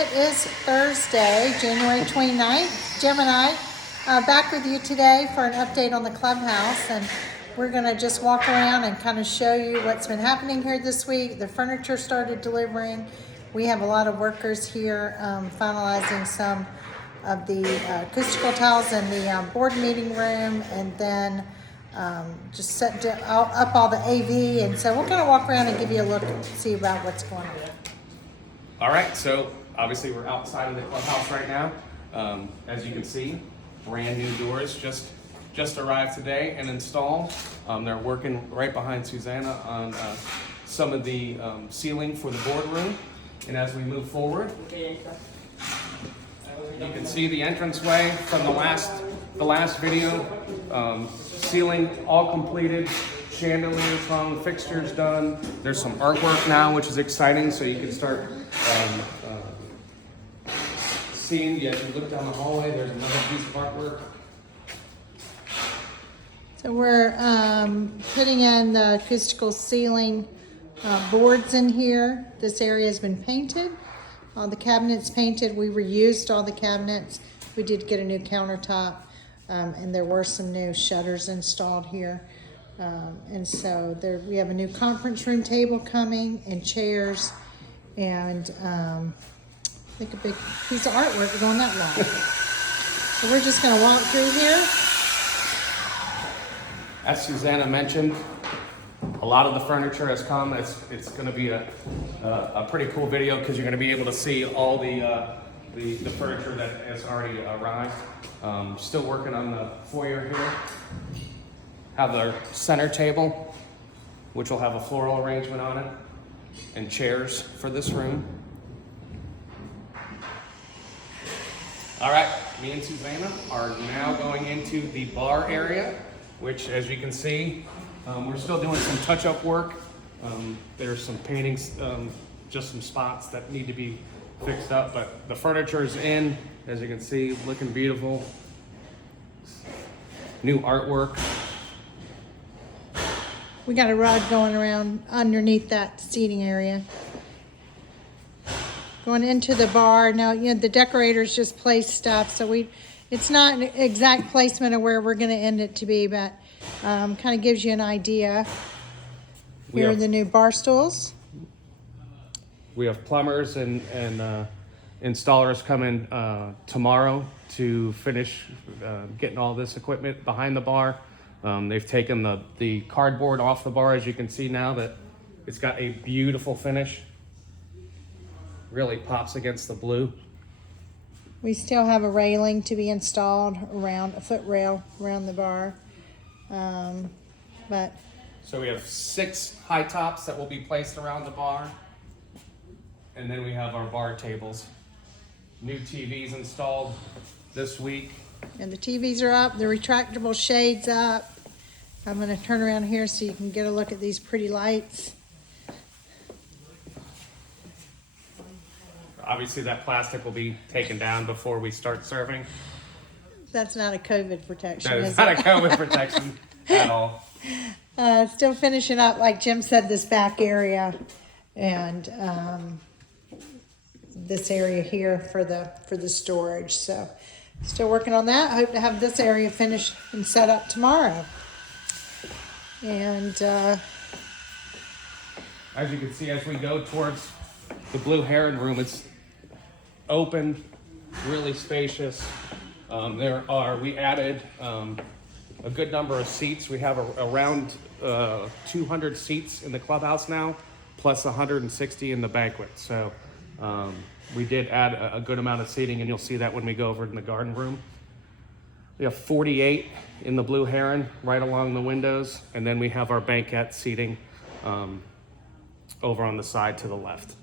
It is Thursday, January 29th. Jim and I back with you today for an update on the Clubhouse, and we're going to just walk around and kind of show you what's been happening here this week. The furniture started delivering. We have a lot of workers here finalizing some of the acoustical tiles in the board meeting room, and then just set up all the AV, and so we're going to walk around and give you a look and see about what's going on. All right, so obviously we're outside of the clubhouse right now. As you can see, brand new doors just arrived today and installed. They're working right behind Susanna on some of the ceiling for the boardroom. And as we move forward, you can see the entranceway from the last video. Ceiling all completed, chandeliers hung, fixtures done. There's some artwork now, which is exciting, so you can start seeing. As you look down the hallway, there's another piece of artwork. So we're putting in the acoustical ceiling boards in here. This area has been painted. All the cabinets painted. We reused all the cabinets. We did get a new countertop, and there were some new shutters installed here. And so we have a new conference room table coming and chairs, and I think a big piece of artwork going that way. So we're just going to walk through here. As Susanna mentioned, a lot of the furniture has come. It's going to be a pretty cool video because you're going to be able to see all the furniture that has already arrived. Still working on the foyer here. Have the center table, which will have a floral arrangement on it, and chairs for this room. All right, me and Susanna are now going into the bar area, which, as you can see, we're still doing some touch-up work. There's some paintings, just some spots that need to be fixed up, but the furniture is in, as you can see, looking beautiful. New artwork. We got a rug going around underneath that seating area. Going into the bar now, the decorators just placed stuff, so it's not an exact placement of where we're going to end it to be, but kind of gives you an idea. Here are the new bar stools. We have plumbers and installers coming tomorrow to finish getting all this equipment behind the bar. They've taken the cardboard off the bar, as you can see now that it's got a beautiful finish. Really pops against the blue. We still have a railing to be installed around, a foot rail around the bar. So we have 6 high tops that will be placed around the bar. And then we have our bar tables. New TVs installed this week. And the TVs are up, the retractable shades up. I'm going to turn around here so you can get a look at these pretty lights. Obviously that plastic will be taken down before we start serving. That's not a COVID protection, That is not a COVID protection at all. Still finishing up, like Jim said, this back area and this area here for the storage. So still working on that. I hope to have this area finished and set up tomorrow. And as you can see, as we go towards the Blue Heron room, it's open, really spacious. We added a good number of seats. We have around 200 seats in the clubhouse now, plus 160 in the banquet. So we did add a good amount of seating, and you'll see that when we go over in the garden room. We have 48 in the Blue Heron right along the windows, and then we have our banquet seating over on the side to the left.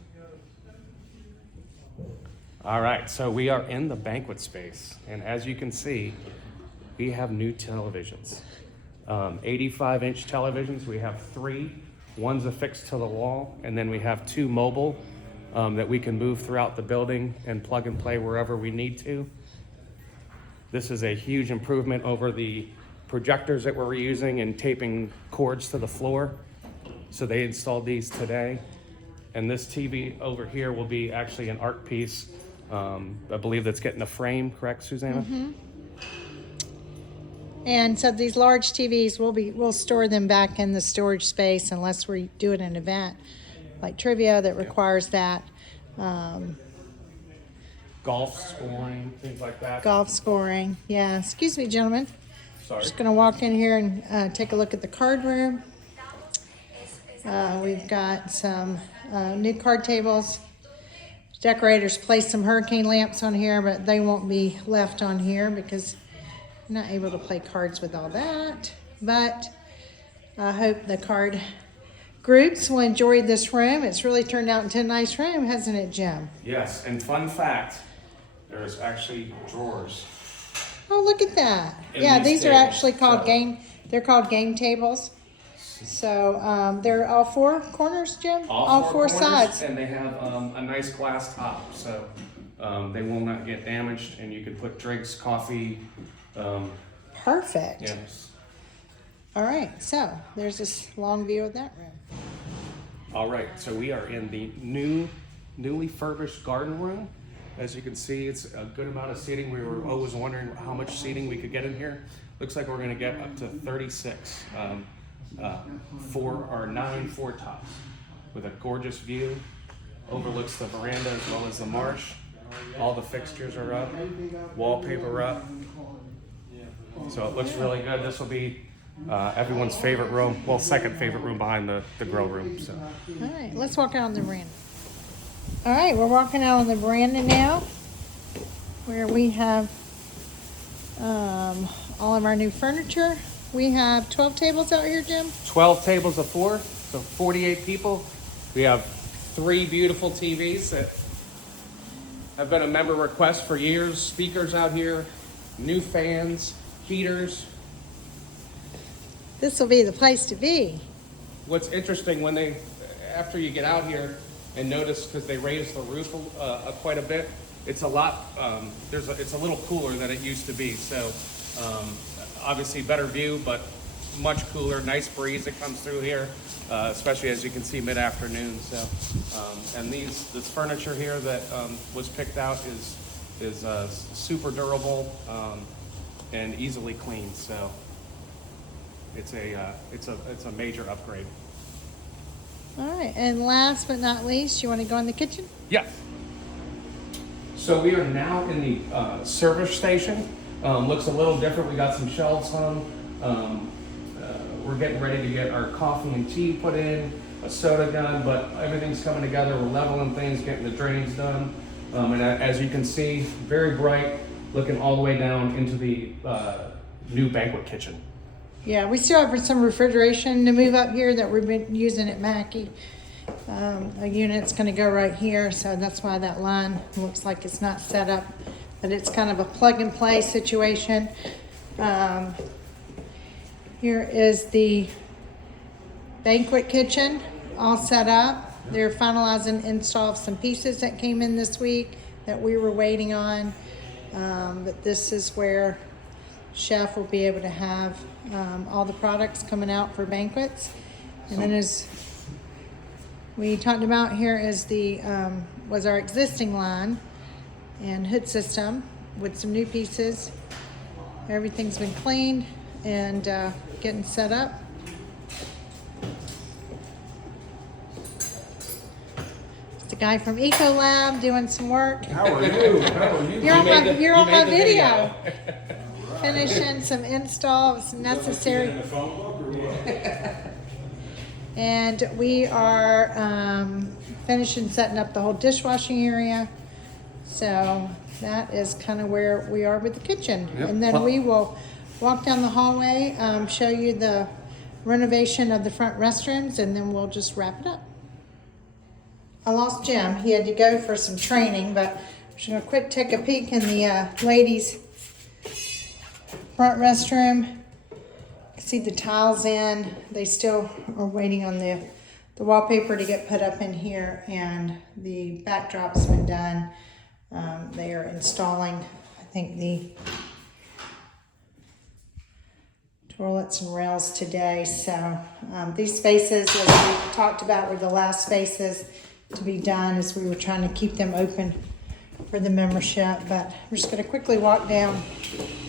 All right, so we are in the banquet space, and as you can see, we have new televisions. 85-inch televisions. We have 3. One's affixed to the wall, and then we have 2 mobile that we can move throughout the building and plug and play wherever we need to. This is a huge improvement over the projectors that we're using and taping cords to the floor. So they installed these today. And this TV over here will be actually an art piece I believe that's getting a frame, correct, Susanna? And so these large TVs, we'll store them back in the storage space unless we do an event like trivia that requires that. Golf scoring, things like that. Golf scoring, yeah. Excuse me, gentlemen. Sorry. Just gonna walk in here and take a look at the card room. We've got some new card tables. Decorators placed some hurricane lamps on here, but they won't be left on here because I'm not able to play cards with all that. But I hope the card groups will enjoy this room. It's really turned out into a nice room, hasn't it, Jim? Yes, and fun fact, there's actually drawers. Oh, look at that. In Yeah, these these are tables, actually called so- they're called game tables. So they're all four corners, Jim? All four corners, sides. and they have a nice glass top, so they will not get damaged, and you can put drinks, coffee, Perfect. yes. All right, so there's this long view of that room. All right, so we are in the newly furbished garden room. As you can see, it's a good amount of seating. We were always wondering how much seating we could get in here. Looks like we're gonna get up to 36 for our 9 four tops with a gorgeous view. Overlooks the veranda as well as the marsh. All the fixtures are up, wallpaper up. So it looks really good. This will be everyone's favorite room, well, second favorite room behind the grow room. So. All right, let's walk out on the veranda. All right, we're walking out on the veranda now where we have all of our new furniture. We have 12 tables out here, Jim. 12 tables of 4, so 48 people. We have 3 beautiful TVs that have been a member request for years. Speakers out here, new fans, heaters. This will be the place to be. What's interesting after you get out here and notice, because they raised the roof quite a bit, it's a lot, it's a little cooler than it used to be. So obviously better view, but much cooler, nice breeze that comes through here, especially as you can see mid-afternoon. So, and this furniture here that was picked out is super durable and easily cleaned. So it's a major upgrade. All right, and last but not least, you want to go in the kitchen? Yes. So we are now in the service station. Looks a little different. We got some shelves hung. We're getting ready to get our coffee and tea put in, a soda gun, but everything's coming together. We're leveling things, getting the drains done. And as you can see, very bright, looking all the way down into the new banquet kitchen. Yeah, we still have some refrigeration to move up here that we've been using at Mackey. A unit's gonna go right here, so that's why that line looks like it's not set up, but it's kind of a plug and play situation. Here is the banquet kitchen all set up. They're finalizing install of some pieces that came in this week that we were waiting on. But this is where chef will be able to have all the products coming out for banquets. And then as we talked about, here is was our existing line and hood system with some new pieces. Everything's been cleaned and getting set up. It's the guy from Ecolab doing some work. How are you? How are you? You're on my the video. Finishing some installs necessary. In the phone book or what? And we are finishing setting up the whole dishwashing area. So that is kind of where we are with the kitchen. Yep. And then we will walk down the hallway, show you the renovation of the front restrooms, and then we'll just wrap it up. I lost Jim. He had to go for some training, but I'm just going to quick take a peek in the ladies' front restroom. You can see the tiles in. They still are waiting on the wallpaper to get put up in here, and the backdrop's been done. They are installing, I think, the toilets and rails today. So these spaces, as we talked about, were the last spaces to be done as we were trying to keep them open for the membership, but we're just gonna quickly walk down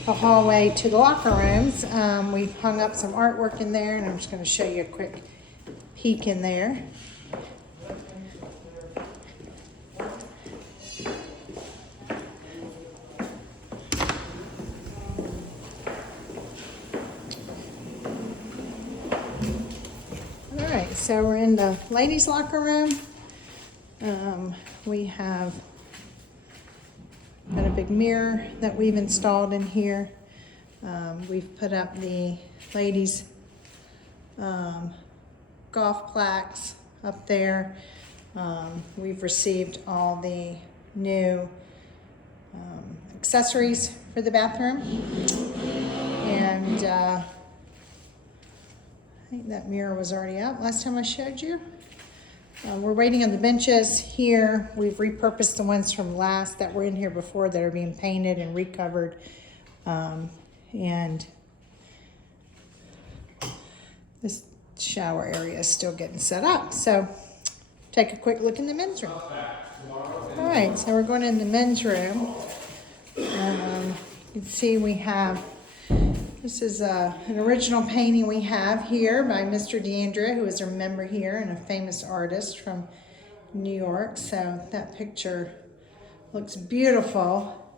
the hallway to the locker rooms. We've hung up some artwork in there, and I'm just gonna show you a quick peek in there. All right, so we're in the ladies' locker room. We have got a big mirror that we've installed in here. We've put up the ladies' golf plaques up there. We've received all the new accessories for the bathroom. And I think that mirror was already up last time I showed you. We're waiting on the benches here. We've repurposed the ones from last that were in here before that are being painted and recovered. And this shower area is still getting set up. So take a quick look in the men's room. All right, so we're going in the men's room. You can see we have, this is an original painting we have here by Mr. DeAndrea, who is a member here and a famous artist from New York. So that picture looks beautiful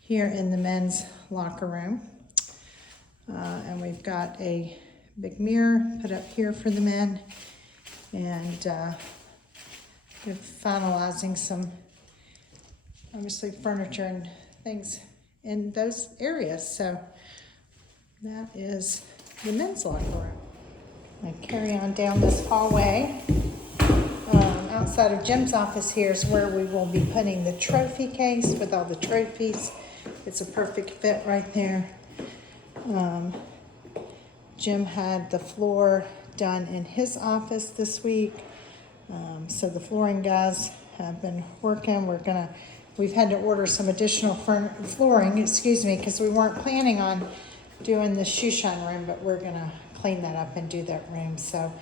here in the men's locker room. And we've got a big mirror put up here for the men. And we're finalizing some, obviously, furniture and things in those areas. So that is the men's locker room. I carry on down this hallway. Outside of Jim's office here is where we will be putting the trophy case with all the trophies. It's a perfect fit right there. Jim had the floor done in his office this week. So the flooring guys have been working. We've had to order some additional flooring, because we weren't planning on doing the shoe shine room, but we're gonna clean that up and do that room. So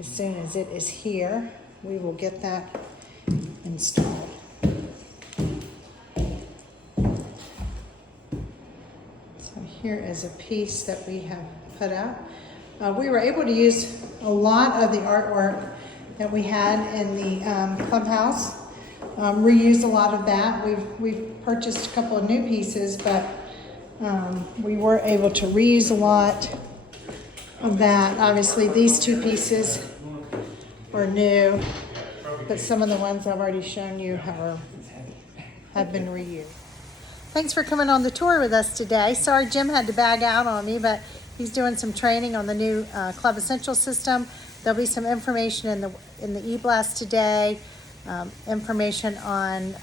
as soon as it is here, we will get that installed. So here is a piece that we have put up. We were able to use a lot of the artwork that we had in the clubhouse, reuse a lot of that. We've purchased a couple of new pieces, but we were able to reuse a lot of that. Obviously, these two pieces are new, but some of the ones I've already shown you have been reused. Thanks for coming on the tour with us today. Sorry Jim had to bag out on me, but he's doing some training on the new Club Essentials system. There'll be some information in the e-blast today. Information on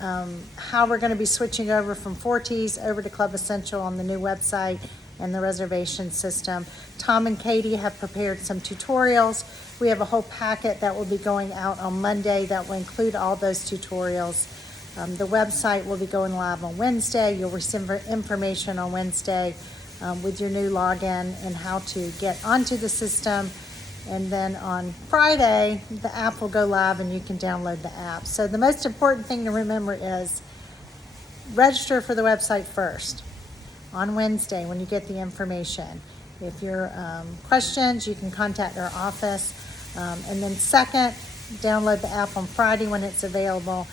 how we're going to be switching over from Forties over to Club Essential on the new website and the reservation system. Tom and Katie have prepared some tutorials. We have a whole packet that will be going out on Monday that will include all those tutorials. The website will be going live on Wednesday. You'll receive information on Wednesday with your new login and how to get onto the system. And then on Friday, the app will go live and you can download the app. So the most important thing to remember is register for the website first on Wednesday when you get the information. If you're questions, you can contact our office. And then second, download the app on Friday when it's available.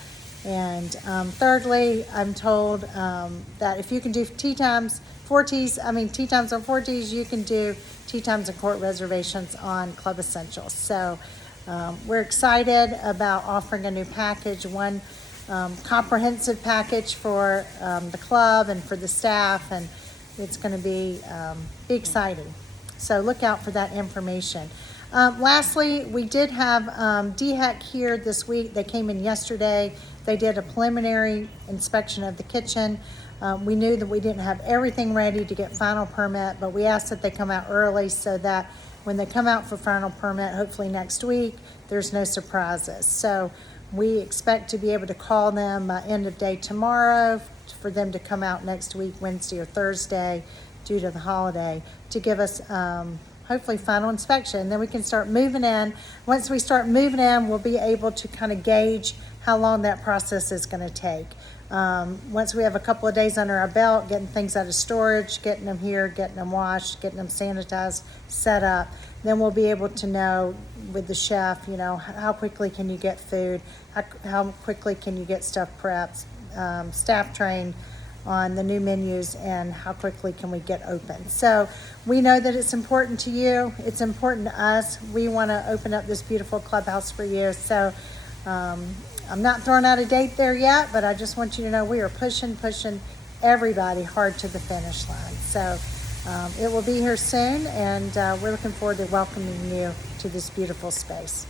And thirdly, I'm told that if you can do tea times on Forties, you can do tea times and court reservations on Club Essentials. So we're excited about offering a new package, one comprehensive package for the club and for the staff, and it's going to be exciting. So look out for that information. Lastly, we did have DHEC here this week. They came in yesterday. They did a preliminary inspection of the kitchen. We knew that we didn't have everything ready to get final permit, but we asked that they come out early so that when they come out for final permit, hopefully next week, there's no surprises. So we expect to be able to call them end of day tomorrow for them to come out next week, Wednesday or Thursday, due to the holiday, to give us hopefully final inspection. Then we can start moving in. Once we start moving in, we'll be able to kind of gauge how long that process is going to take. Once we have a couple of days under our belt, getting things out of storage, getting them here, getting them washed, getting them sanitized, set up, then we'll be able to know with the chef, you know, how quickly can you get food, how quickly can you get stuff prepped, staff trained on the new menus, and how quickly can we get open. So we know that it's important to you. It's important to us. We want to open up this beautiful clubhouse for you. So I'm not throwing out a date there yet, but I just want you to know we are pushing everybody hard to the finish line. So it will be here soon, and we're looking forward to welcoming you to this beautiful space.